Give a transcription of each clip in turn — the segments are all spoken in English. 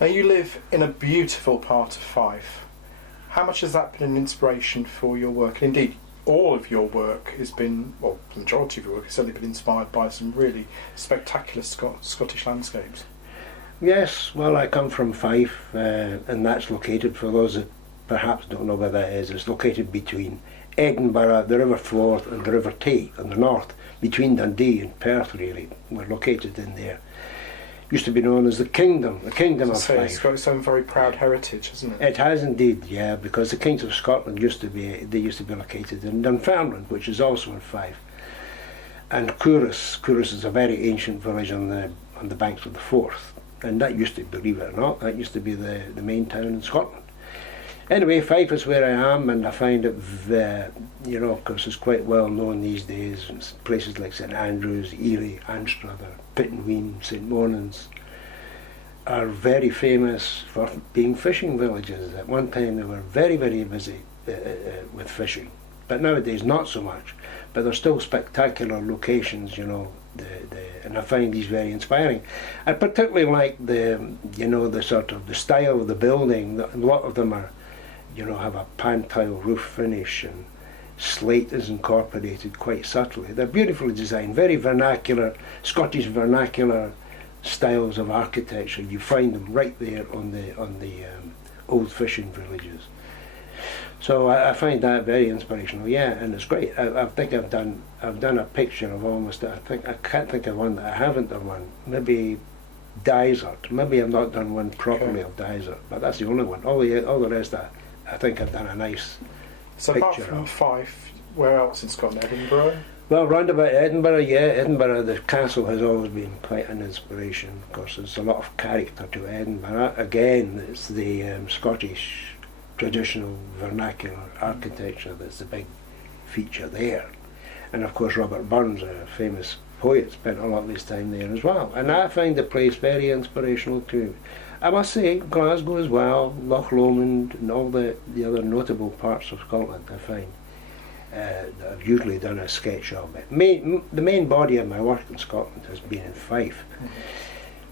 Now you live in a beautiful part of Fife. How much has that been an inspiration for your work? Indeed, all of your work has been, well, the majority of your work has certainly been inspired by some really spectacular Scottish landscapes. Yes, well, I come from Fife, and that's located, for those that perhaps don't know where that is, it's located between Edinburgh, the River Forth and the River Tay on the north, between Dundee and Perth really. We're located in there. Used to be known as the Kingdom of So Fife. it's got its own very proud heritage, hasn't it? It has indeed, yeah, because the Kings of Scotland used to be located in Dunfermline, which is also in Fife. And Corus is a very ancient village on the banks of the Forth. And that used to, believe it or not, that used to be the main town in Scotland. Anyway, Fife is where I am, and I find it, of course, it's quite well known these days. Places like St Andrews, Ely, Anstruther, Pittenweem, St Monans are very famous for being fishing villages. At one time they were very, very busy with fishing, but nowadays not so much. But they're still spectacular locations, and I find these very inspiring. I particularly like the sort of the style of the building. A lot of them are, have a pan-tile roof finish, and slate is incorporated quite subtly. They're beautifully designed, very vernacular, Scottish vernacular styles of architecture. You find them right there on the old fishing villages. So I find that very inspirational. Yeah, and it's great. I think I've done a picture of almost. I can't think of one that I haven't done one. Maybe Dysart. Maybe I've not done one properly of Dysart, but that's the only one. All the rest I think I've done a nice So picture apart from of. Fife, where else in Scotland? Edinburgh? Well, round about Edinburgh, yeah, Edinburgh, the castle has always been quite an inspiration. Of course, there's a lot of character to Edinburgh. Again, it's the Scottish traditional vernacular architecture that's the big feature there. And of course, Robert Burns, a famous poet, spent a lot of his time there as well. And I find the place very inspirational too. I must say, Glasgow as well, Loch Lomond, and all the other notable parts of Scotland, I find. That I've usually done a sketch of it. The main body of my work in Scotland has been in Fife. Mm-hmm.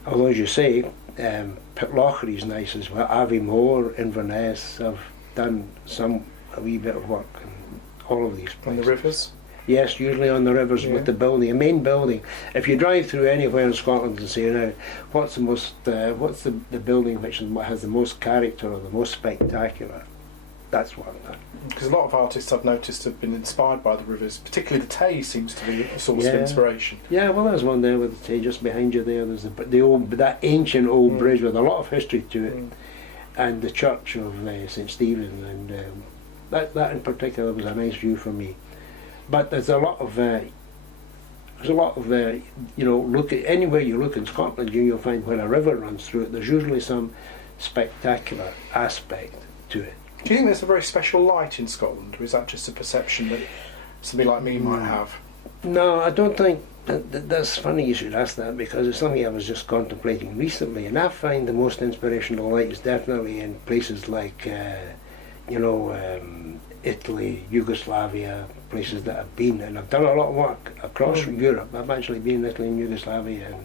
Although, as you say, Pitlochry is nice as well. Aviemore, Inverness. I've done a wee bit of work in all of these places. On the rivers? Yes, usually on the rivers with the building, a main building. If you drive through anywhere in Scotland and say, now, what's the building which has the most character or the most spectacular? That's what I've done. Because a lot of artists I've noticed have been inspired by the rivers, particularly the Tay seems to be a source of inspiration. Yeah, well, there's one there with the Tay just behind you there. There's that ancient old bridge with a lot of history to it, and the church of St Stephen, and that in particular was a nice view for me. But there's a lot of look at anywhere you look in Scotland, you'll find when a river runs through it, there's usually some spectacular aspect to it. Do you think there's a very special light in Scotland, or is that just a perception that somebody like me might have? No, I don't think that's funny you should ask that, because it's something I was just contemplating recently, and I find the most inspirational light is definitely in places like Italy, Yugoslavia, places that I've been, and I've done a lot of work across Europe. I've actually been in Italy and Yugoslavia and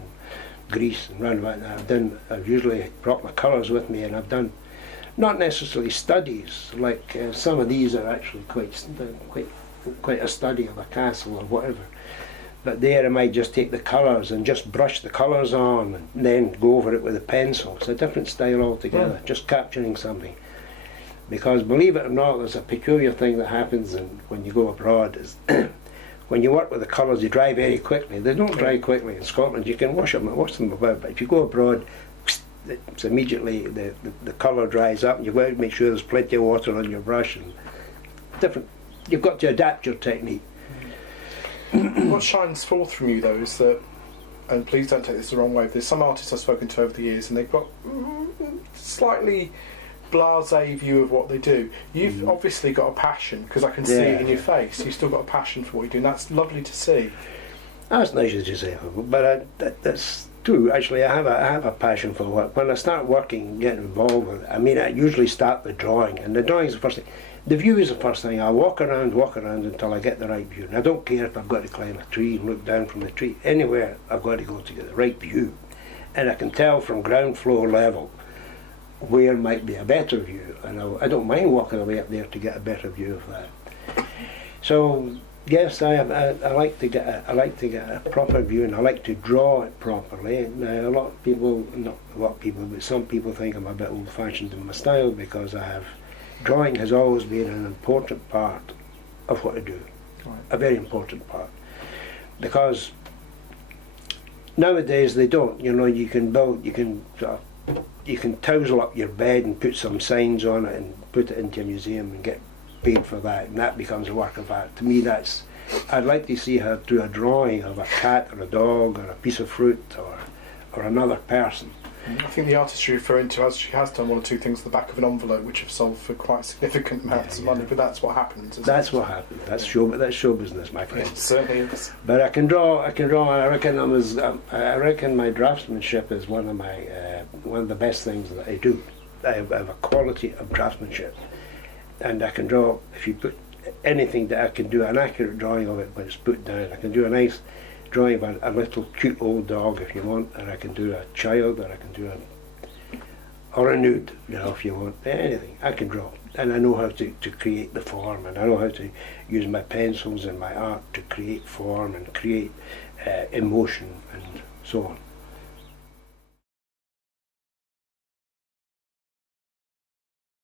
Greece and round about there. I've usually brought my colours with me, and I've done not necessarily studies, like some of these are actually quite a study of a castle or whatever. But there I might just take the colours and just brush the colours on and then go over it with a pencil. It's a different style altogether, just capturing something. Because believe it or not, there's a peculiar thing that happens when you go abroad is when you work with the colours, you dry very quickly. They don't dry quickly in Scotland. You can wash them about, but if you go abroad, it's immediately the colour dries up, and you've got to make sure there's plenty of water on your brush. And different, you've got to adapt your technique. What shines forth from you, though, is that, and please don't take this the wrong way, there's some artists I've spoken to over the years, and they've got slightly blasé view of what they do. You've obviously got a passion, because I can see it in your face. You've still got a passion for what you do, and that's lovely to see. That's nice as you say, but that's true. Actually, I have a passion for work. When I start working, getting involved with it, I mean, I usually start the drawing, and the drawing is the first thing. The view is the first thing. I walk around until I get the right view. And I don't care if I've got to climb a tree and look down from the tree. Anywhere I've got to go to get the right view. And I can tell from ground floor level where might be a better view, and I don't mind walking away up there to get a better view of that. So yes, I like to get a proper view, and I like to draw it properly. Now, a lot of people, not a lot of people, but some people think I'm a bit old-fashioned in my style, because drawing has always been an important part of what I do, Right. a very important part, because nowadays they don't. You know, you can tousle up your bed and put some signs on it and put it into a museum and get paid for that, and that becomes a work of art. To me, I'd like to see her do a drawing of a cat or a dog or a piece of fruit or another person. I think the artist you're referring to, she has done one or two things at the back of an envelope which have sold for quite significant amounts of money, but that's what happens. That's what happens. That's show business, my friend. It certainly is. But I can draw, and I reckon my draftsmanship is one of the best things that I do. I have a quality of draftsmanship, and I can draw. If you put anything that I can do an accurate drawing of it when it's put down. I can do a nice drawing of a little cute old dog if you want, and I can do a child, or I can do or a nude, if you want, anything. I can draw, and I know how to create the form, and I know how to use my pencils and my art to create form and create emotion and so on.